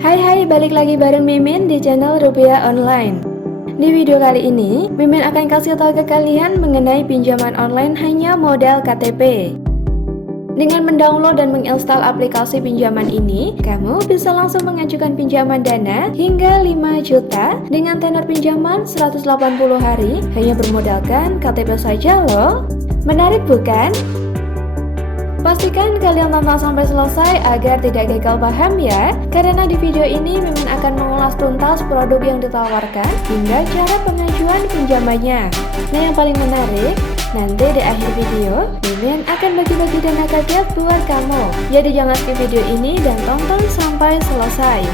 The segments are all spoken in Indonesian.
Hai, balik lagi bareng Mimin di channel Rupiah Online. Di video kali ini, Mimin akan kasih tahu ke kalian mengenai pinjaman online hanya modal KTP. Dengan mendownload dan menginstal aplikasi pinjaman ini, kamu bisa langsung mengajukan pinjaman dana hingga 5 juta dengan tenor pinjaman 180 hari hanya bermodalkan KTP saja loh. Menarik bukan? Pastikan kalian tonton sampai selesai agar tidak gagal paham ya. Karena di video ini Mimin akan mengulas tuntas produk yang ditawarkan hingga cara pengajuan pinjamannya. Nah, yang paling menarik, nanti di akhir video Mimin akan bagi-bagi dana kaget buat kamu. Jadi jangan skip video ini dan tonton sampai selesai.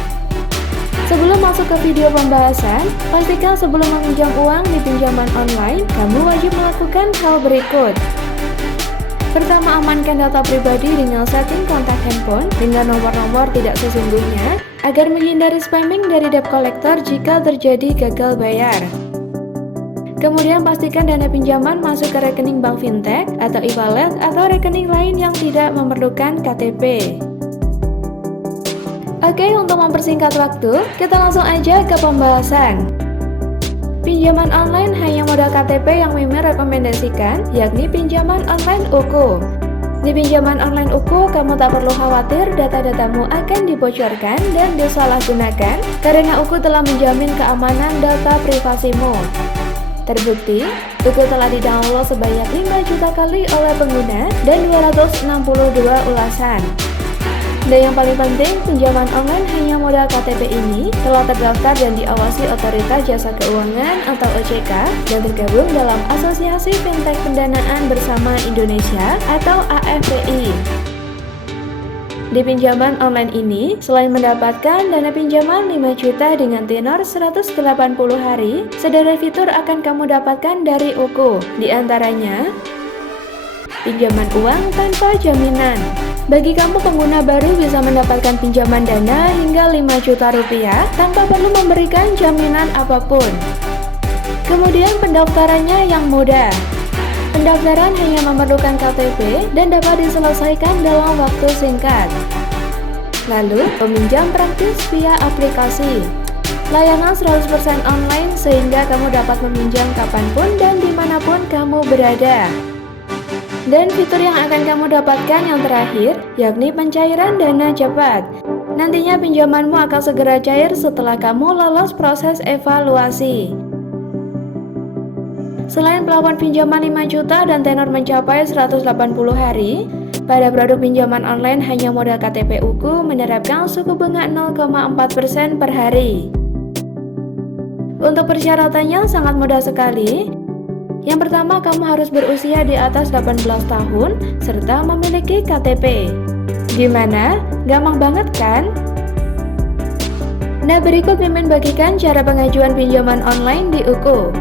Sebelum masuk ke video pembahasan, pastikan sebelum meminjam uang di pinjaman online, kamu wajib melakukan hal berikut. Pertama, amankan data pribadi dengan setting kontak handphone dengan nomor-nomor tidak sesungguhnya agar menghindari spamming dari debt collector jika terjadi gagal bayar. Kemudian pastikan dana pinjaman masuk ke rekening bank fintech atau e-wallet atau rekening lain yang tidak memerlukan KTP. Oke, untuk mempersingkat waktu, kita langsung aja ke pembahasan. Pinjaman online hanya modal KTP yang Mimin rekomendasikan, yakni pinjaman online UKU. Di pinjaman online UKU, kamu tak perlu khawatir data-datamu akan dibocorkan dan disalahgunakan karena UKU telah menjamin keamanan data privasimu. Terbukti, UKU telah didownload sebanyak 5 juta kali oleh pengguna dan 262 ulasan. Dan yang paling penting, pinjaman online hanya modal KTP ini telah terdaftar dan diawasi Otoritas Jasa Keuangan atau OJK dan tergabung dalam Asosiasi Fintech Pendanaan Bersama Indonesia atau AFPI. Di pinjaman online ini, selain mendapatkan dana pinjaman 5 juta dengan tenor 180 hari, sederet fitur akan kamu dapatkan dari UKU. Di antaranya, pinjaman uang tanpa jaminan. Bagi kamu pengguna baru bisa mendapatkan pinjaman dana hingga 5 juta rupiah tanpa perlu memberikan jaminan apapun. Kemudian pendaftarannya yang mudah. Pendaftaran hanya memerlukan KTP dan dapat diselesaikan dalam waktu singkat. Lalu, peminjam praktis via aplikasi. Layanan 100% online sehingga kamu dapat meminjam kapanpun dan dimanapun kamu berada. Dan fitur yang akan kamu dapatkan yang terakhir, yakni pencairan dana cepat. Nantinya pinjamanmu akan segera cair setelah kamu lolos proses evaluasi. Selain plafon pinjaman 5 juta dan tenor mencapai 180 hari, pada produk pinjaman online hanya modal KTP UKU menerapkan suku bunga 0,4% per hari. Untuk persyaratannya sangat mudah sekali. Yang pertama, kamu harus berusia di atas 18 tahun serta memiliki KTP. Gimana? Gampang banget kan? Nah, berikut Mimin bagikan cara pengajuan pinjaman online di UKU.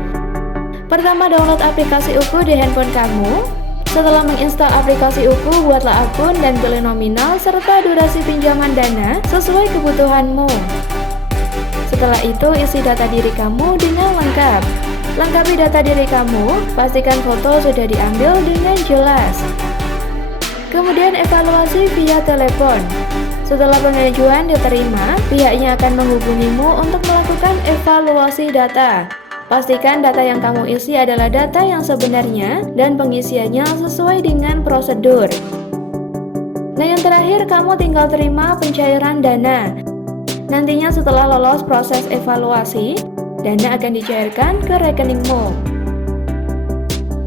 Pertama, download aplikasi UKU di handphone kamu. Setelah menginstal aplikasi UKU, buatlah akun dan pilih nominal serta durasi pinjaman dana sesuai kebutuhanmu. Setelah itu, isi data diri kamu dengan lengkap. Lengkapi data diri kamu, pastikan foto sudah diambil dengan jelas. Kemudian evaluasi via telepon. Setelah pengajuan diterima, pihaknya akan menghubungimu untuk melakukan evaluasi data. Pastikan data yang kamu isi adalah data yang sebenarnya dan pengisiannya sesuai dengan prosedur. Nah, yang terakhir, kamu tinggal terima pencairan dana. Nantinya setelah lolos proses evaluasi, dana akan dicairkan ke rekeningmu.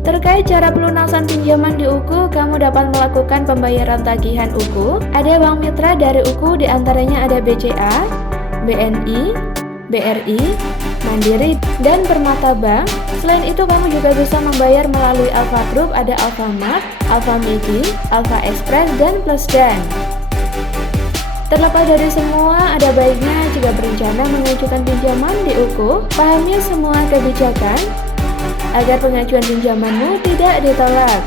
Terkait cara pelunasan pinjaman di UKU, kamu dapat melakukan pembayaran tagihan UKU. Ada bank mitra dari UKU, diantaranya ada BCA, BNI, BRI, Mandiri, dan Permata Bank. Selain itu, kamu juga bisa membayar melalui Alfa Group, ada Alfamart, Alfamidi, Alfa Express, dan Plusdan. Terlepas dari semua, ada baiknya jika berencana mengajukan pinjaman di UKU, pahami semua kebijakan agar pengajuan pinjamanmu tidak ditolak.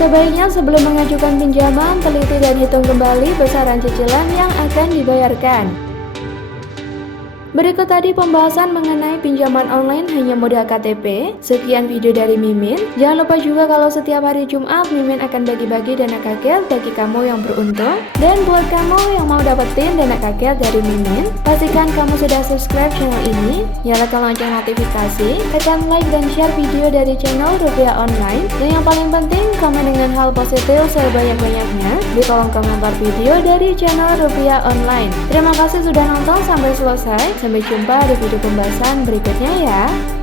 Sebaiknya sebelum mengajukan pinjaman, teliti dan hitung kembali besaran cicilan yang akan dibayarkan. Berikut tadi pembahasan mengenai pinjaman online hanya modal KTP. Sekian video dari Mimin. Jangan lupa juga kalau setiap hari Jumat Mimin akan bagi-bagi dana kaget bagi kamu yang beruntung. Dan buat kamu yang mau dapetin dana kaget dari Mimin, pastikan kamu sudah subscribe channel ini, nyalakan lonceng notifikasi, tekan like dan share video dari channel Rupiah Online. Dan yang paling penting, komen dengan hal positif sebanyak-banyaknya di kolom komentar video dari channel Rupiah Online. Terima kasih sudah nonton sampai selesai. Sampai jumpa di video pembahasan berikutnya ya.